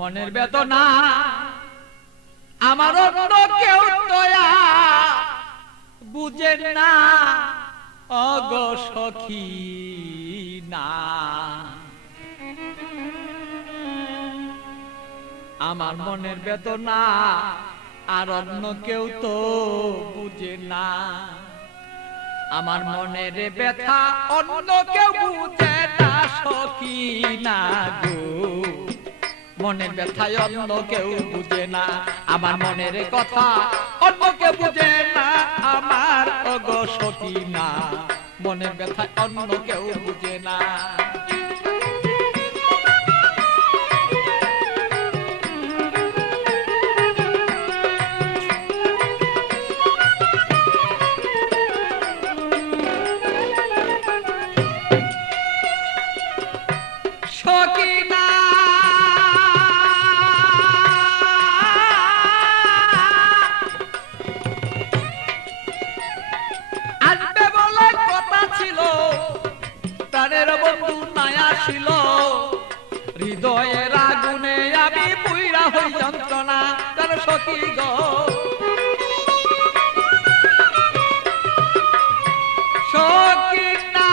মনের বেদনা আমার অন্য কেউ দয়া বুঝে না অগো সখী না। আমার মনের বেদনা আর অন্য কেউ তো বুঝে না। আমার মনের ব্যথা অন্য কেউ বুঝে না সখী না গো। মনের ব্যথায় অন্য কেউ বুঝে না, আমার মনের কথা অন্য কেউ বুঝে না আমার অগো সখী না। মনের ব্যথায় অন্য কেউ বুঝে না। সখী না আসবে বলে কথা ছিল, প্রাণের বন্ধু নাই আসিল। হৃদয়ের আগুনে আমি পুইরা হই যন্ত্রণা তার সখী গো। সখী না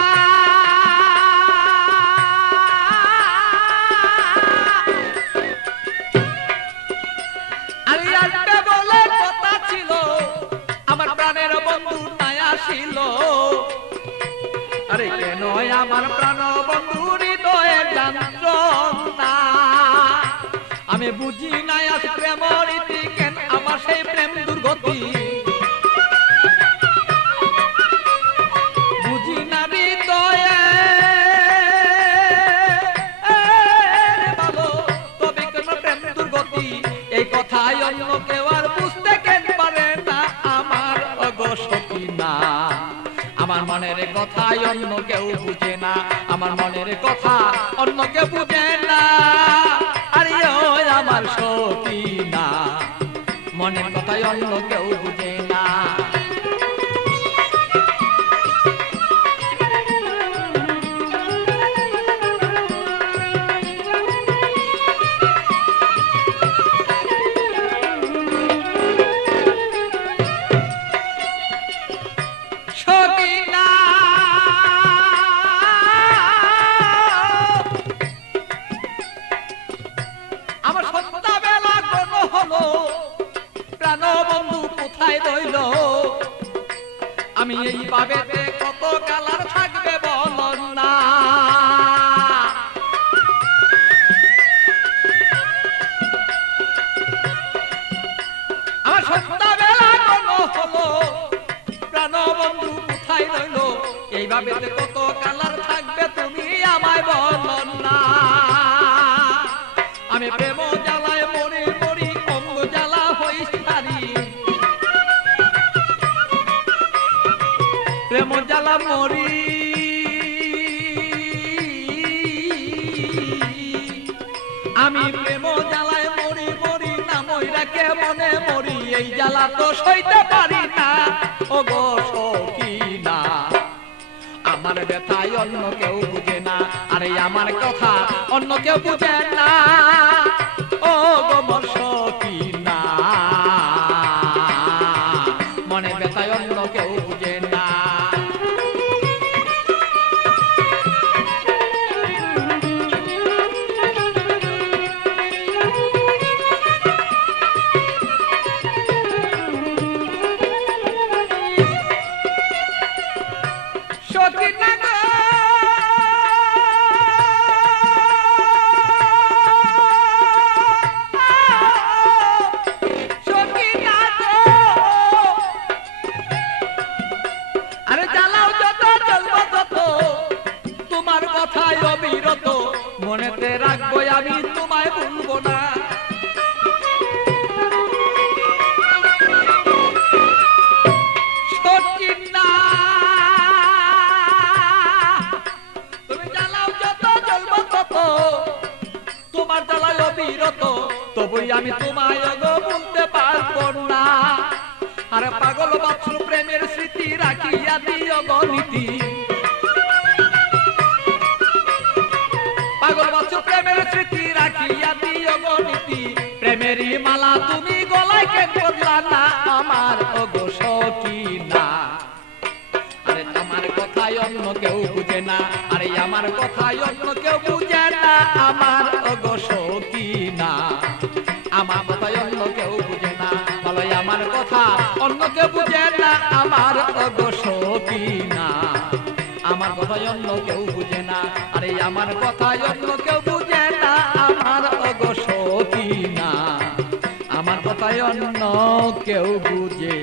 আরে আসবে বলে কথা ছিল, আমার প্রাণের বন্ধু নাই আসিল। আরে কেন আমার প্রাণ বন্ধু হৃদয়ের যন্ত্রণা আমি বুঝি নাই আজ প্রেম রীতি কেন আমার সেই প্রেম দুর্গতি। বুঝি না হৃদয়ে ভালো তবে কেন প্রেম দুর্গতি। এই কথাই অন্য কেউ আর বুঝতে কেন পারে না আমার অগো সখী না। আমার মনের কথাই অন্য কেউ বুঝে না, আমার মনের কথা অন্য কেউ বুঝে না। আরে ও আমার সখী না, মনের কথাই অন্য কেউ বুঝে না। সখী না আমার সন্ধ্যাবেলা কোন হলো, প্রাণ বন্ধু কোথায় রইল। আমি এইভাবে কত কালার থাকবে বল না। আমার সন্ধ্যাবেলা কোন হলো, প্রাণ বন্ধু কোথায় রইল। এইভাবে কত কালার থাকবে তুমি আমায় বল না। আমি প্রেম জ্বালায় মরি মরি অঙ্গ জ্বালা হই সারি। প্রেম জ্বালা মরি আমি প্রেম জ্বালায় মরি মরি না মইরা কে মনে মরি। এই জ্বালা তো সইতে পারি না ওগো সখী না। আমার ব্যথায় অন্য কেউ বুঝে না, আরে আমার কথা অন্য কেউ বুঝে না ও গো মোর সখী না। মনের ব্যথায় অন্য কেউ বুঝে না। সখী না গো সখী না গো আরে জ্বালাও যত জ্বলবো তত তোমার কথায় অবিরত। মনেতে রাখবো আমি তোমায় ভুলবো না। সখী না তুমি জ্বালাও যত জ্বলবো তত তোমার জ্বালায় অবিরত। তবুই আমি তোমায় গো ভুলতে পারবো না। আরে পাগল বাছুর প্রেমের স্মৃতি রাখিয়া দিও গো নীতি। পাগল বাছুর প্রেমের স্মৃতি রাখিয়া দিও গো নীতি। অন্য কেউ বুঝে না, ভালোই আমার কথা অন্য কেউ বুঝে না, আমার ওগো সখী না, আমার কথা অন্য কেউ বুঝে না, আরে আমার কথা অন্য কেউ বুঝে না, আমার ওগো সখী না, আমার কথা অন্য কেউ বুঝে